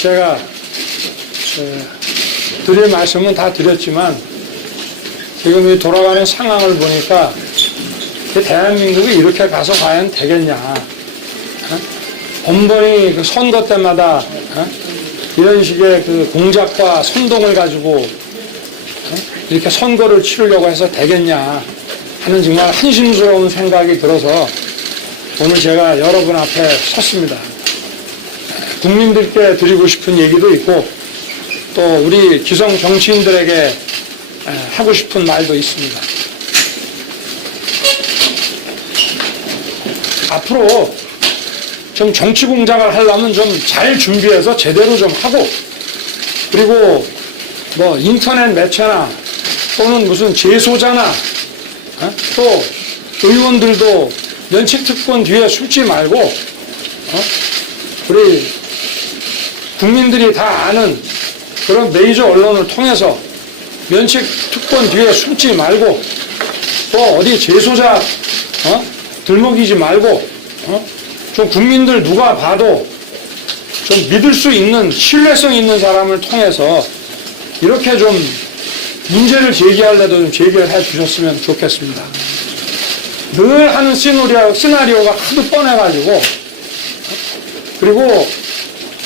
제가 드릴 말씀은 다 드렸지만 지금 이 돌아가는 상황을 보니까 대한민국이 이렇게 가서 과연 되겠냐. 번번이 그 선거 때마다 이런 식의 그 공작과 선동을 가지고 이렇게 선거를 치르려고 해서 되겠냐 하는 정말 한심스러운 생각이 들어서 오늘 제가 여러분 앞에 섰습니다. 국민들께 드리고 싶은 얘기도 있고 또 우리 기성 정치인들에게 하고 싶은 말도 있습니다. 앞으로 좀 정치 공작을 하려면 좀 잘 준비해서 제대로 좀 하고, 그리고 뭐 인터넷 매체나 또는 무슨 재소자나 또 의원들도 면책특권 뒤에 숨지 말고 우리 국민들이 다 아는 그런 메이저 언론을 통해서 면책특권 뒤에 숨지 말고 또 어디 재소자 들먹이지 말고 좀 국민들 누가 봐도 좀 믿을 수 있는 신뢰성 있는 사람을 통해서 이렇게 좀 문제를 제기하려도 좀 제기를 해 주셨으면 좋겠습니다. 늘 하는 시나리오가 하도 뻔해가지고, 그리고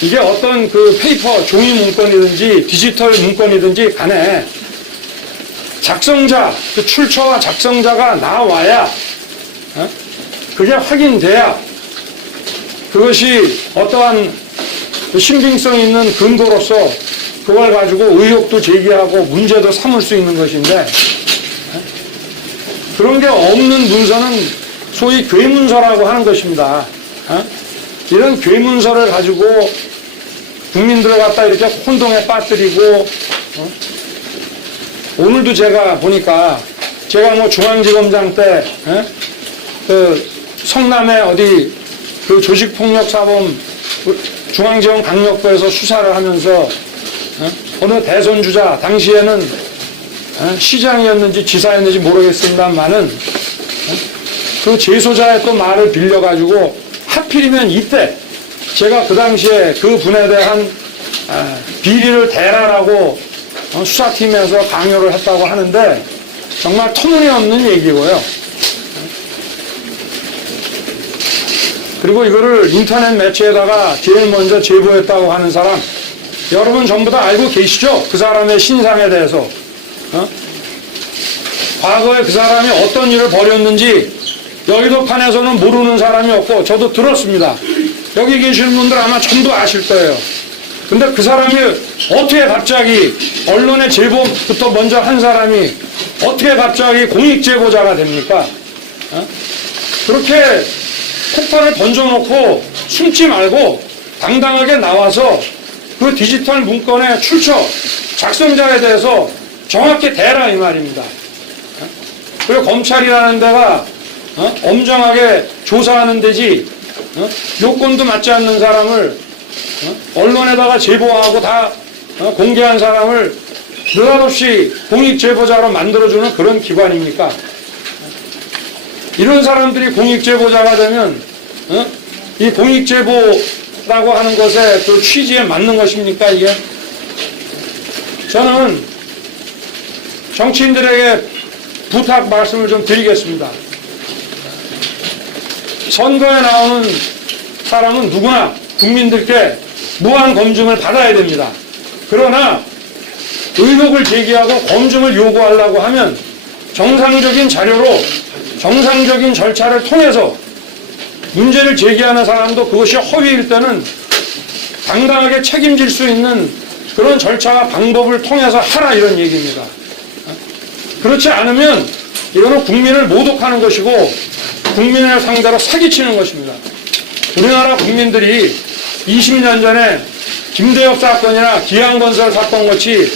이게 어떤 그 페이퍼 종이 문건이든지 디지털 문건이든지 간에 작성자, 그 출처와 작성자가 나와야 그게 확인돼야 그것이 어떠한 신빙성 있는 근거로서 그걸 가지고 의혹도 제기하고 문제도 삼을 수 있는 것인데, 그런 게 없는 문서는 소위 괴문서라고 하는 것입니다. 이런 괴문서를 가지고 국민들을 갖다 이렇게 혼동에 빠뜨리고, 오늘도 제가 보니까 제가 뭐 중앙지검장 때 그 성남에 어디 그 조직폭력사범 중앙지검 강력부에서 수사를 하면서 어느 대선주자, 당시에는 시장이었는지 지사였는지 모르겠습니다만은 그 재소자의 또 말을 빌려가지고 하필이면 이때 제가 그 당시에 그 분에 대한 비리를 대라라고 수사팀에서 강요를 했다고 하는데 정말 터무니없는 얘기고요. 그리고 이거를 인터넷 매체에다가 제일 먼저 제보했다고 하는 사람, 여러분 전부 다 알고 계시죠? 그 사람의 신상에 대해서. 과거에 그 사람이 어떤 일을 벌였는지 여의도판에서는 모르는 사람이 없고 저도 들었습니다. 여기 계시는 분들 아마 전부 아실 거예요. 근데 그 사람이 어떻게 갑자기 언론에 제보부터 먼저 한 사람이 어떻게 갑자기 공익제보자가 됩니까? 그렇게 폭탄을 던져놓고 숨지 말고 당당하게 나와서 그 디지털 문건의 출처, 작성자에 대해서 정확히 대라 이 말입니다. 그리고 검찰이라는 데가 엄정하게 조사하는 데지 요건도 맞지 않는 사람을 언론에다가 제보하고 다 공개한 사람을 느닷없이 공익제보자로 만들어주는 그런 기관입니까? 이런 사람들이 공익제보자가 되면 이 공익제보라고 하는 것의 그 취지에 맞는 것입니까 이게? 저는 정치인들에게 부탁 말씀을 좀 드리겠습니다. 선거에 나오는 사람은 누구나 국민들께 무한 검증을 받아야 됩니다. 그러나 의혹을 제기하고 검증을 요구하려고 하면 정상적인 자료로 정상적인 절차를 통해서 문제를 제기하는 사람도 그것이 허위일 때는 당당하게 책임질 수 있는 그런 절차와 방법을 통해서 하라 이런 얘기입니다. 그렇지 않으면 이거는 국민을 모독하는 것이고 국민을 상대로 사기치는 것입니다. 우리나라 국민들이 20년 전에 김대엽 사건이나 기안건설 사건 같이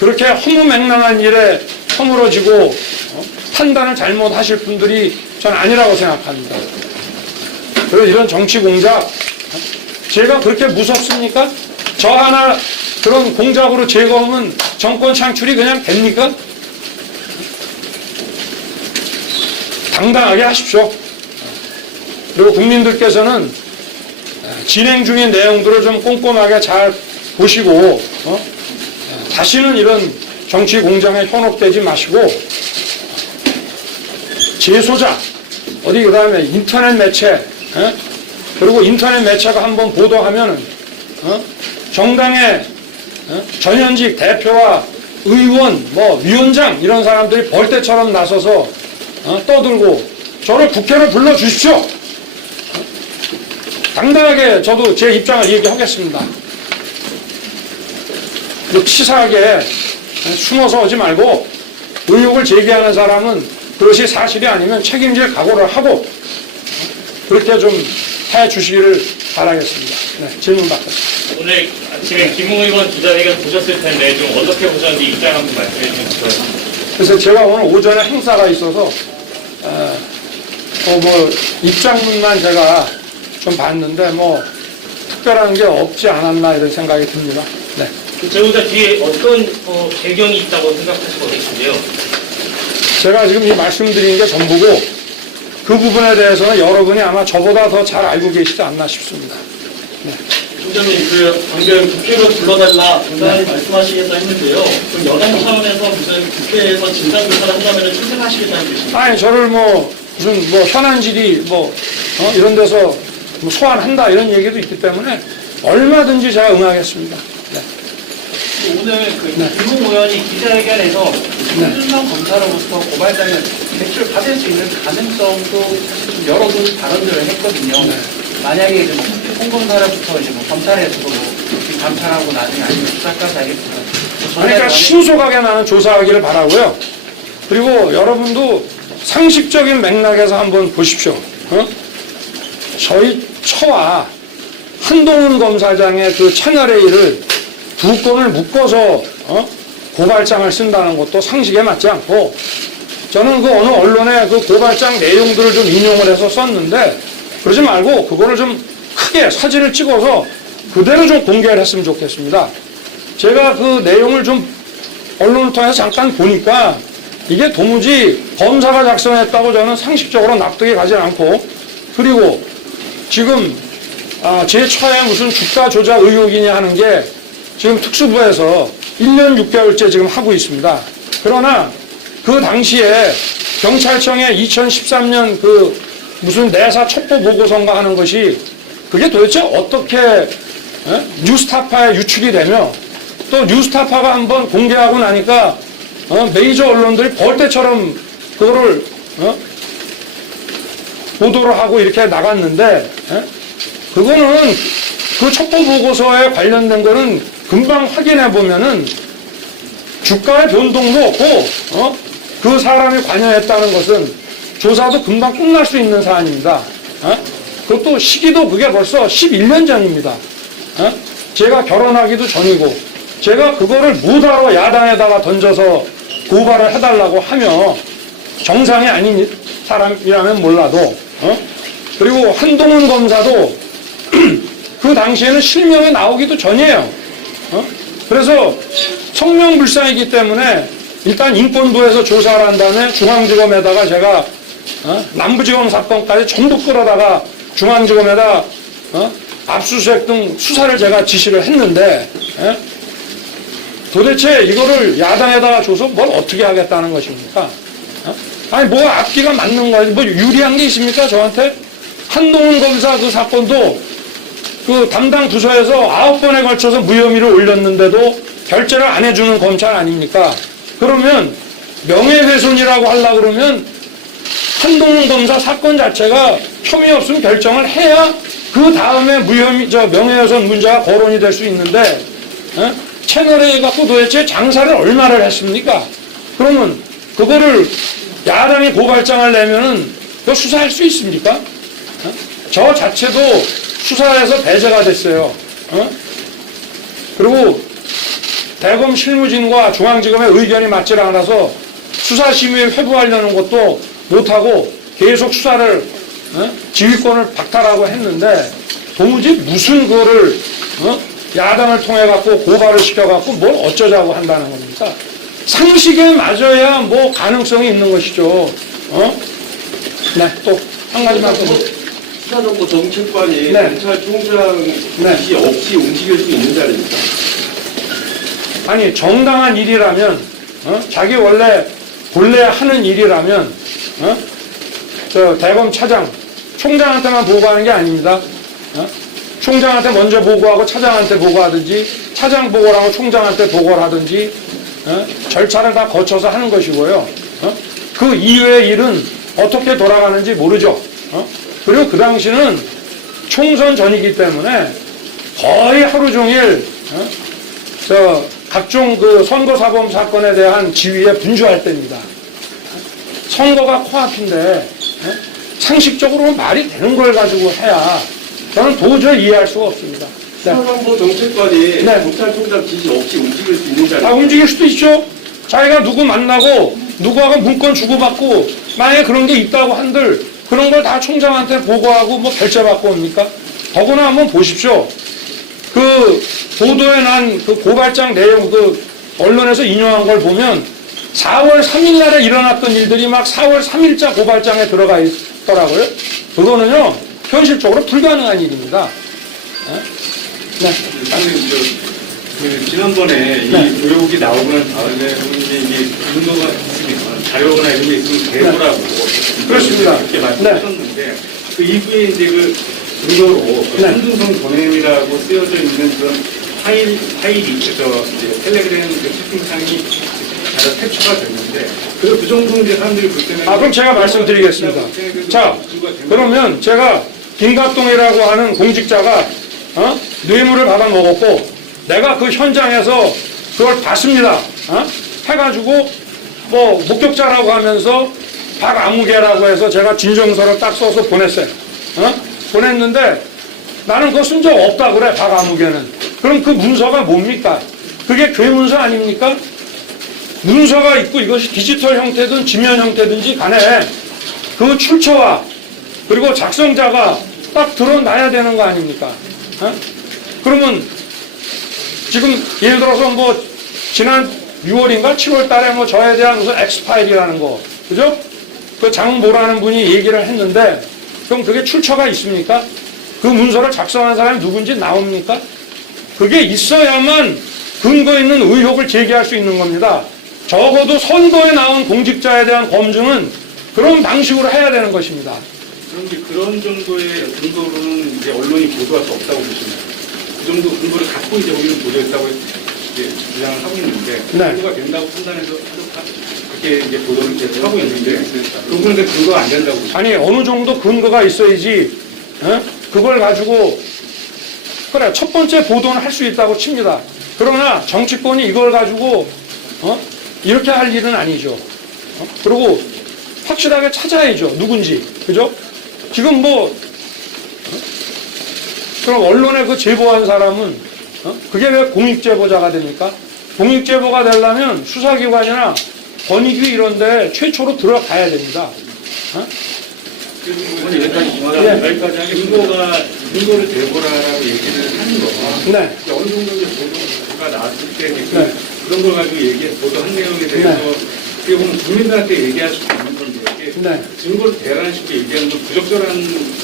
그렇게 허무맹랑한 일에 허물어지고 판단을 잘못하실 분들이 전 아니라고 생각합니다. 그래서 이런 정치 공작, 제가 그렇게 무섭습니까? 저 하나 그런 공작으로 제거하면 정권 창출이 그냥 됩니까? 당당하게 하십시오. 그리고 국민들께서는 진행 중인 내용들을 좀 꼼꼼하게 잘 보시고 다시는 이런 정치 공장에 현혹되지 마시고 재소자 어디 그다음에 인터넷 매체 그리고 인터넷 매체가 한번 보도하면은 정당의 전현직 대표와 의원 뭐 위원장 이런 사람들이 벌떼처럼 나서서 떠들고 저를 국회로 불러주십시오. 당당하게 저도 제 입장을 얘기하겠습니다. 치사하게 숨어서 오지 말고 의혹을 제기하는 사람은 그것이 사실이 아니면 책임질 각오를 하고 그렇게 좀 해주시기를 바라겠습니다. 네, 질문 받겠습니다. 오늘 아침에 김웅 의원 기자회견 보셨을 텐데 좀 어떻게 보셨는지 입장 한번 말씀해 주시면 그래서 제가 오늘 오전에 행사가 있어서 뭐 입장문만 제가 좀 봤는데 뭐 특별한 게 없지 않았나 이런 생각이 듭니다. 네. 그 제보자 뒤에 어떤 배경이 있다고 생각하시고 계신데요? 제가 지금 이 말씀드린 게 전부고 그 부분에 대해서는 여러분이 아마 저보다 더 잘 알고 계시지 않나 싶습니다. 네. 총장님, 방금 국회로 불러달라 당당히 말씀하시겠다 했는데요. 그럼 여당 차원에서 무슨 국회에서 진상조사를 한다면 출석하시겠다는 뜻입니까? 아니 저를 뭐 무슨 뭐 현안질의 뭐 이런 데서 뭐 소환한다 이런 얘기도 있기 때문에 얼마든지 제가 응하겠습니다. 네. 오늘 김웅 의원이 기자회견에서 네. 윤석열 검사로부터 고발장을 제출받을 수 있는 가능성도 사실 좀 여러 군 발언들을 했거든요. 네. 만약에 이제 홍 검사로부터 이제 검찰에서도 감찰하고 나중에 아니면 수사까지 하겠구나. 그러니까 신속하게 나는 조사하기를 바라고요. 그리고 여러분도 상식적인 맥락에서 한번 보십시오. 저희 처와 한동훈 검사장의 그 채널A를 두 건을 묶어서 고발장을 쓴다는 것도 상식에 맞지 않고 저는 그 어느 언론의 그 고발장 내용들을 좀 인용을 해서 썼는데 그러지 말고 그거를 좀 크게 사진을 찍어서 그대로 좀 공개를 했으면 좋겠습니다. 제가 그 내용을 좀 언론을 통해서 잠깐 보니까 이게 도무지 검사가 작성했다고 저는 상식적으로 납득이 가지 않고 그리고 지금 제 처에 무슨 주가 조작 의혹이냐 하는 게 지금 특수부에서 1년 6개월째 지금 하고 있습니다. 그러나 그 당시에 경찰청에 2013년 그 무슨 내사 첩보 보고서인가 하는 것이 그게 도대체 어떻게 뉴스타파에 유출이 되며 또 뉴스타파가 한번 공개하고 나니까 메이저 언론들이 벌떼처럼 그거를 보도를 하고 이렇게 나갔는데 그거는 그 첩보 보고서에 관련된 거는 금방 확인해 보면은 주가의 변동도 없고 그 사람이 관여했다는 것은 조사도 금방 끝날 수 있는 사안입니다. 그것도 시기도 그게 벌써 11년 전입니다. 제가 결혼하기도 전이고 제가 그거를 무다로 야당에다가 던져서 고발을 해달라고 하며 정상이 아닌 사람이라면 몰라도 그리고 한동훈 검사도 그 당시에는 실명이 나오기도 전이에요. 그래서 성명불상이기 때문에 일단 인권부에서 조사를 한 다음에 중앙지검에다가 제가 남부지검 사건까지 전부 끌어다가 중앙지검에다 압수수색 등 수사를 제가 지시를 했는데 도대체 이거를 야당에다가 줘서 뭘 어떻게 하겠다는 것입니까? 아니 뭐가 앞뒤가 맞는 거지 뭐 유리한 게 있습니까 저한테? 한동훈 검사 그 사건도 그 담당 부서에서 9번에 걸쳐서 무혐의를 올렸는데도 결재를 안 해주는 검찰 아닙니까? 그러면 명예훼손이라고 하려고 그러면 한동훈 검사 사건 자체가 혐의 없음 결정을 해야 그 다음에 명예훼손 문제가 거론이 될 수 있는데 채널A 갖고 도대체 장사를 얼마를 했습니까? 그러면 그거를 야당이 고발장을 내면은 그거 수사할 수 있습니까? 저 자체도 수사에서 배제가 됐어요. 그리고 대검 실무진과 중앙지검의 의견이 맞지 않아서 수사심의에 회부하려는 것도 못하고 계속 수사를 지휘권을 박탈하고 했는데 도무지 무슨 그거를 야당을 통해 갖고 고발을 시켜 갖고 뭘 어쩌자고 한다는 겁니까? 상식에 맞아야 뭐 가능성이 있는 것이죠. 네, 또 한 가지만 더. 수사정보 정책관이 네. 경찰총장 네. 지시 없이 움직일 수 있는 자리입니까? 아니 정당한 일이라면 자기 원래 본래 하는 일이라면 저 대검 차장 총장한테만 보고하는 게 아닙니다. 총장한테 먼저 보고하고 차장한테 보고하든지 차장 보고를 하고 총장한테 보고를 하든지 절차를 다 거쳐서 하는 것이고요. 그 이외의 일은 어떻게 돌아가는지 모르죠. 그리고 그 당시는 총선 전이기 때문에 거의 하루 종일 저 각종 그 선거사범 사건에 대한 지휘에 분주할 때입니다. 선거가 코앞인데 상식적으로 말이 되는 걸 가지고 해야 저는 도저히 이해할 수가 없습니다. 네. 수사정보 정책관이 네. 경찰총장 지시 없이 움직일 수 있는 자리입니까? 움직일 수도 있죠. 자기가 누구 만나고 누구하고 문건 주고받고 만약에 그런 게 있다고 한들 그런 걸 다 총장한테 보고하고 뭐 결재받고 옵니까? 더구나 한번 보십시오. 그 보도에 난 그 고발장 내용 그 언론에서 인용한 걸 보면 4월 3일 날에 일어났던 일들이 막 4월 3일자 고발장에 들어가 있더라고요. 그거는요 현실적으로 불가능한 일입니다. 네. 그 지난번에 이 의혹이 나오고 난 다음에 이제 근거가 있으면 자료나 이런 게 있으면 대보라고 그렇습니다. 이렇게 말씀하셨는데 그 이후에 이제 그 근거로 네. 한중성 보냄이라고 쓰여져 있는 그런 파일이 있어서 이제 텔레그램 그 채팅창이 다 캡처가 됐는데 그 정도 이제 사람들이 볼 때는 그럼 제가 말씀드리겠습니다. 자, 그러면 제가 김갑동이라고 하는 공직자가 뇌물을 받아 먹었고 내가 그 현장에서 그걸 봤습니다. 해가지고 뭐 목격자라고 하면서 박아무개라고 해서 제가 진정서를 딱 써서 보냈어요. 보냈는데 나는 그거 쓴 적 없다 그래 박아무개는. 그럼 그 문서가 뭡니까? 그게 괴문서 아닙니까? 문서가 있고 이것이 디지털 형태든 지면 형태든지 간에 그 출처와 그리고 작성자가 딱 드러나야 되는 거 아닙니까? 그러면 지금 예를 들어서 뭐 지난 6월인가 7월 달에 뭐 저에 대한 무슨 엑스파일이라는 거 그죠? 그 장모라는 분이 얘기를 했는데 그럼 그게 출처가 있습니까? 그 문서를 작성한 사람이 누군지 나옵니까? 그게 있어야만 근거 있는 의혹을 제기할 수 있는 겁니다. 적어도 선거에 나온 공직자에 대한 검증은 그런 방식으로 해야 되는 것입니다. 그럼 이제 그런 정도의 근거로는 이제 언론이 보도할 수 없다고 보시나요? 그 정도 근거를 갖고 이제 우리는 보도했다고 이제 주장을 하고 있는데 네. 근거가 된다고 판단해서 그렇게 이제 보도를 계속 하고 있는데 그분은 근거가 안 된다고 보시나요? 아니 어느 정도 근거가 있어야지 그걸 가지고 그래 첫 번째 보도는 할 수 있다고 칩니다. 그러나 정치권이 이걸 가지고 이렇게 할 일은 아니죠. 그리고 확실하게 찾아야죠. 누군지. 그죠? 지금 뭐 그럼 언론에 그 제보한 사람은 그게 왜 공익제보자가 됩니까? 공익제보가 되려면 수사기관이나 권익위 이런 데 최초로 들어가야 됩니다. 여기까지 하게 근거를 대보라라고 얘기를 하는 거. 네. 어느 정도 이제 보도가 나왔을 때 네. 그런 걸 가지고 보도한 내용에 대해서 어떻게 보면 국민들한테 얘기할 수 있는 건데 이게 네. 증거를 대라는 식으로 얘기하는 건 부적절한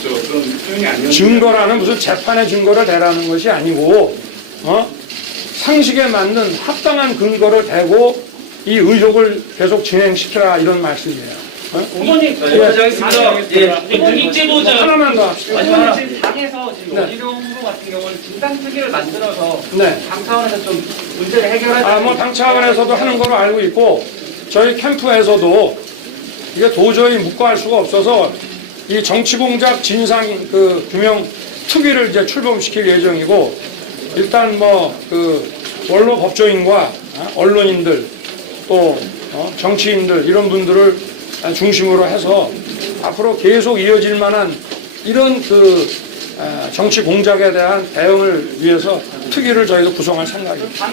그런 표현이 아니었는데 증거라는 무슨 재판의 증거를 대라는 것이 아니고 상식에 맞는 합당한 근거를 대고 이 의혹을 계속 진행시키라 이런 말씀이에요. 어머니 공익제보자 하나만 더 합시다. 마지막으로 지금 당에서 지금 네. 어디로 후보 같은 경우는 진단특위를 만들어서 네. 당 차원에서 좀 문제를 해결하자. 뭐 당 차원에서도 하는 걸로 알고 있고 저희 캠프에서도 이게 도저히 묵과할 수가 없어서 이 정치공작 진상 그 규명 특위를 이제 출범시킬 예정이고 일단 뭐 그 원로 법조인과 언론인들 또 정치인들 이런 분들을 중심으로 해서 앞으로 계속 이어질 만한 이런 그 정치 공작에 대한 대응을 위해서 특위를 저희도 구성할 생각입니다.